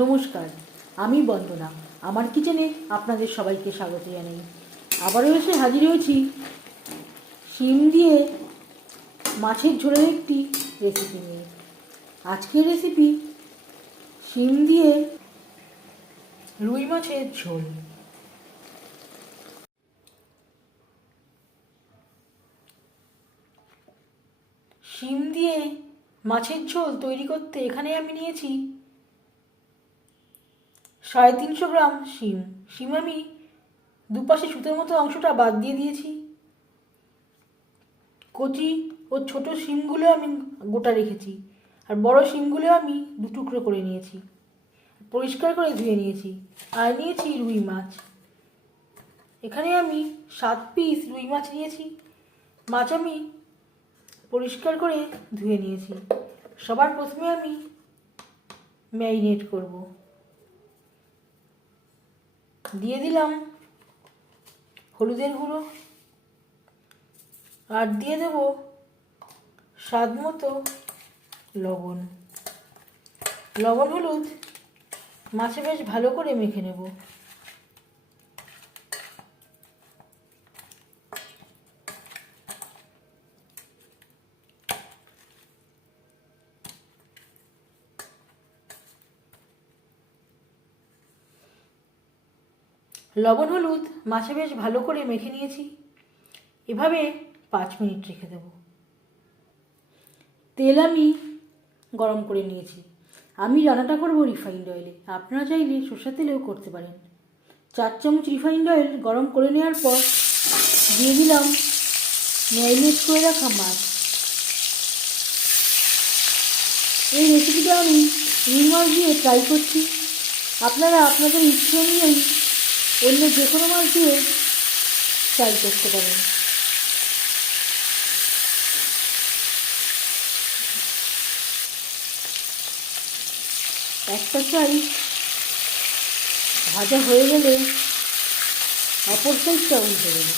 নমস্কার, আমি বন্দনা। আমার কিচেনে আপনাদের সবাইকে স্বাগত জানাই। আবারও এসে হাজির হয়েছি শিম দিয়ে মাছের ঝোলের একটি রেসিপি নিয়ে। আজকের রেসিপি শিম দিয়ে রুই মাছের ঝোল। শিম দিয়ে মাছের ঝোল তৈরি করতে এখানে আমি নিয়েছি 350 গ্রাম শিম। শিম আমি দুপাশে সুতোর মতো অংশটা বাদ দিয়ে দিয়েছি। কচি ও ছোট শিমগুলো আমি গোটা রেখেছি, আর বড় শিমগুলো আমি দু টুকরো করে নিয়েছি, পরিষ্কার করে ধুয়ে নিয়েছি। আর নিয়েছি রুই মাছ। এখানে আমি 7 পিস রুই মাছ নিয়েছি। মাছ আমি পরিষ্কার করে ধুয়ে নিয়েছি। সবার প্রথমে আমি ম্যারিনেট করব। দিয়ে দিলাম হলুদের গুঁড়ো, আর দিয়ে দেব স্বাদ মতো লবণ। লবণ হলুদ মাছে বেশ ভালো করে মেখে নেব। লবণ হলুদ মাছে বেশ ভালো করে মেখে নিয়েছি। এভাবে 5 মিনিট রেখে দেব। তেল আমি গরম করে নিয়েছি। আমি রান্নাটা করব রিফাইন্ড অয়েলে, আপনারা চাইলে সরষের তেলেও করতে পারেন। 4 চামচ রিফাইন্ড অয়েল গরম করে নেওয়ার পর দিয়ে দিলাম ম্যারিনেট করে রাখা মাছ। এই রেসিপিটা আমি রুই মাছ দিয়ে ট্রাই করছি। আপনারা আপনাদের ইচ্ছে অনুযায়ী অন্য যে কোনো মাছ দিয়ে ট্রাই করতে পারেন। একটা সাইড ভাজা হয়ে গেলে অপর সাইডটা উল্টে দেবো।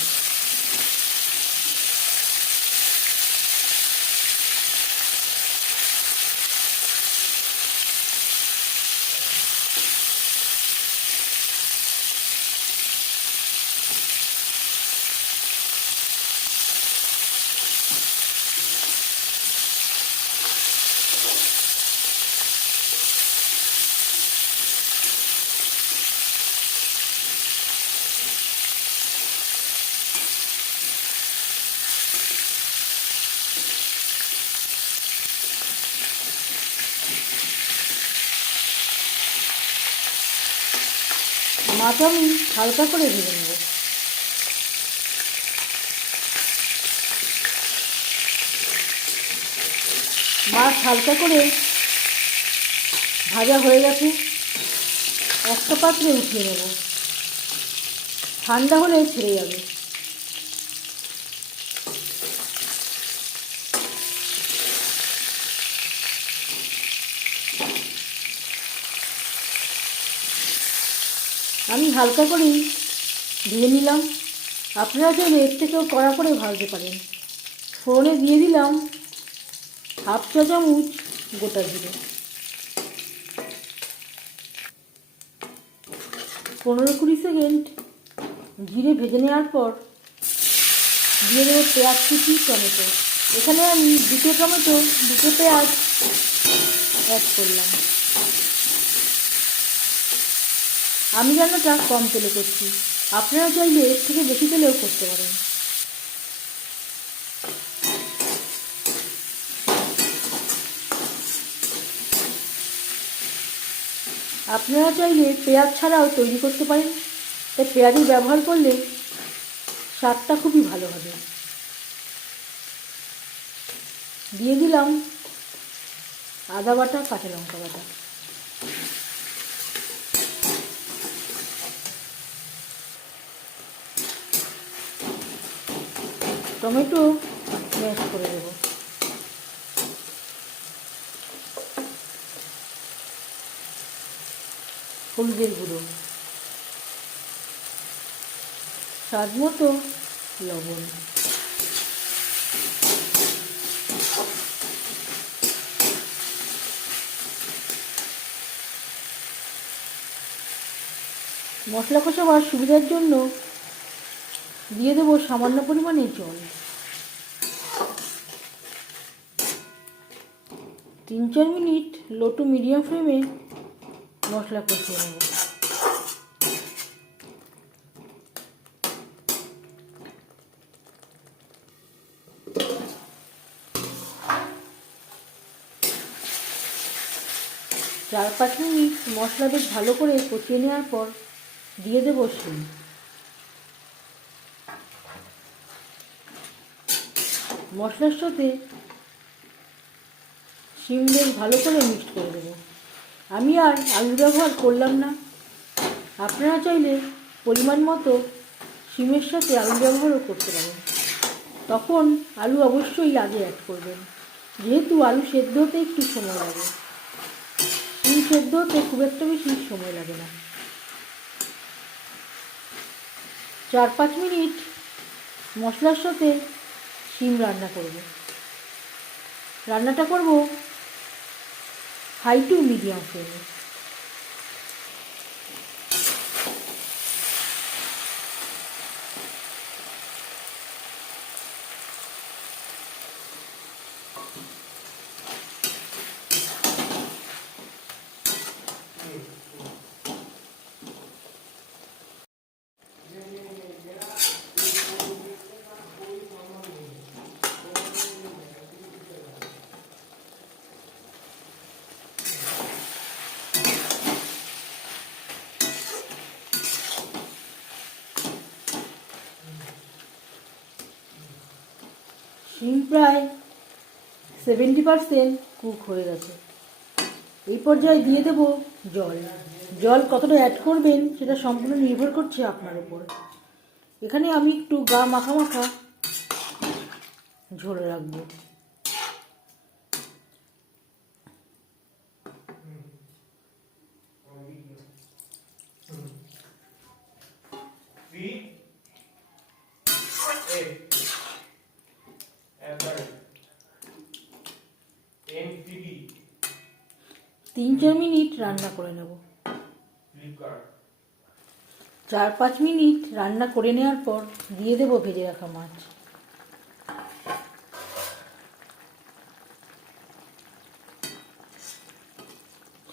মাছ আমি হালকা করে ভেজে নেব। মাছ হালকা করে ভাজা হয়ে গেছে। একটা পাত্রে উঠিয়ে নেব, ঠান্ডা হলে ছেড়ে যাবে। আমি হালকা করেই ভেজে নিলাম। আপনারা চাইলে এর থেকেও কড়া করে ভাজতে পারেন। ফোড়নে দিয়ে দিলাম 1/2 চা চামচ গোটা জিরে। 15-20 সেকেন্ড জিরে ভেজে নেওয়ার পর দিয়ে দেবো পেঁয়াজ কুচি, টমেটো। এখানে আমি 2টো টমেটো, 2টো পেঁয়াজ অ্যাড করলাম। আমি রান্নাটা কম তেলে করছি, আপনারা চাইলে এর থেকে বেশি তেলেও করতে পারেন। আপনারা চাইলে পেঁয়াজ ছাড়াও তৈরি করতে পারেন, তাই পেঁয়াজের ব্যবহার করলে স্বাদটা খুবই ভালো হবে। দিয়ে দিলাম আদা বাটা, কাঁচা লঙ্কা বাটা। টমেটো ম্যাশ করে দেবো। হলুদের গুঁড়ো, স্বাদ মতো লবণ। মশলা কষাবার সুবিধার জন্য দিয়ে দেবো সামান্য পরিমাণে জল। 3-4 মিনিট লো টু মিডিয়াম ফ্লেমে মশলা কষিয়ে নেব। চার 5 মিনিট মশলা বেশ ভালো করে কষিয়ে নেওয়ার পর দিয়ে দেবো শিম। মশলার সাথে শিম বেশ ভালো করে মিক্সড করে দেবো। আমি আর আলু ব্যবহার করলাম না। আপনারা চাইলে পরিমাণ মতো শিমের সাথে আলু ব্যবহারও করতে পারেন। তখন আলু অবশ্যই আগে অ্যাড করবেন, যেহেতু আলু সেদ্ধ হতে একটু সময় লাগে। শিম সেদ্ধ হতে খুব একটা বেশি সময় লাগে না। 4-5 মিনিট মশলার সাথে শিম রান্না করব। রান্নাটা করব হাই টু মিডিয়াম ফ্লেমে। শিম প্রায় 70% কুক হয়ে গেছে। এই পর্যায়ে দিয়ে দেব জল। জল কতটা অ্যাড করবেন সেটা সম্পূর্ণ নির্ভর করছে আপনার উপর। এখানে আমি একটু গা মাখা মাখা ঝোল রাখবো। তিন 4 মিনিট রান্না করে নেব। 4-5 মিনিট রান্না করে নেওয়ার পর দিয়ে দেব ভেজে রাখা মাছ।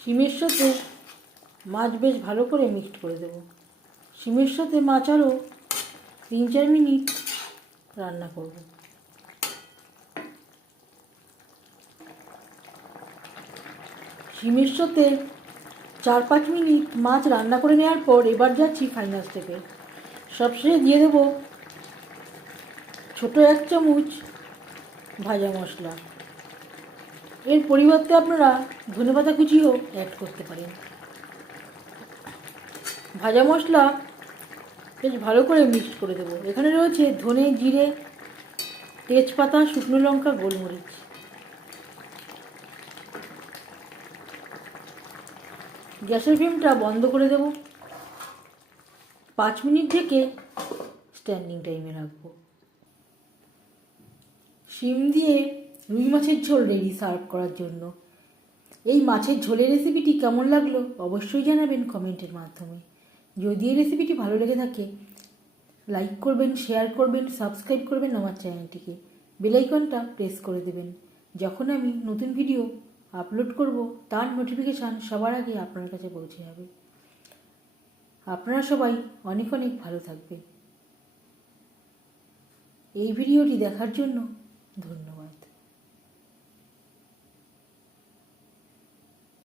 শিমের সাথে মাছ বেশ ভালো করে মিক্সড করে দেব। শিমের সাথে মাছ আরও 3-4 মিনিট রান্না করব। শিমের সাথে 4-5 মিনিট মাছ রান্না করে নেওয়ার পর এবার যাচ্ছি ফাইনাল স্টেপে। সবশেষে দিয়ে দেব ছোট 1 চামচ ভাজা মশলা। এর পরিবর্তে আপনারা ধনেপাতা কুচিও অ্যাড করতে পারেন। ভাজা মশলা বেশ ভালো করে মিক্সড করে দেবো। এখানে রয়েছে ধনে, জিরে, তেজপাতা, শুকনো লঙ্কা, গোলমরিচ। গ্যাসের ফ্লেমটা বন্ধ করে দেব। 5 মিনিট ঢেকে স্ট্যান্ডিং টাইমে রাখবো। শিম দিয়ে রুই মাছের ঝোল রেডি সার্ভ করার জন্য। এই মাছের ঝোলের রেসিপিটি কেমন লাগলো অবশ্যই জানাবেন কমেন্টের মাধ্যমে। যদি এই রেসিপিটি ভালো লেগে থাকে লাইক করবেন, শেয়ার করবেন, সাবস্ক্রাইব করবেন আমার চ্যানেলটিকে। বেল আইকনটা প্রেস করে দেবেন। যখন আমি নতুন ভিডিও আপলোড করব তার নোটিফিকেশান সবার আগে আপনার কাছে পৌঁছে যাবে। আপনারা সবাই অনেক অনেক ভালো থাকবেন। এই ভিডিওটি দেখার জন্য ধন্যবাদ।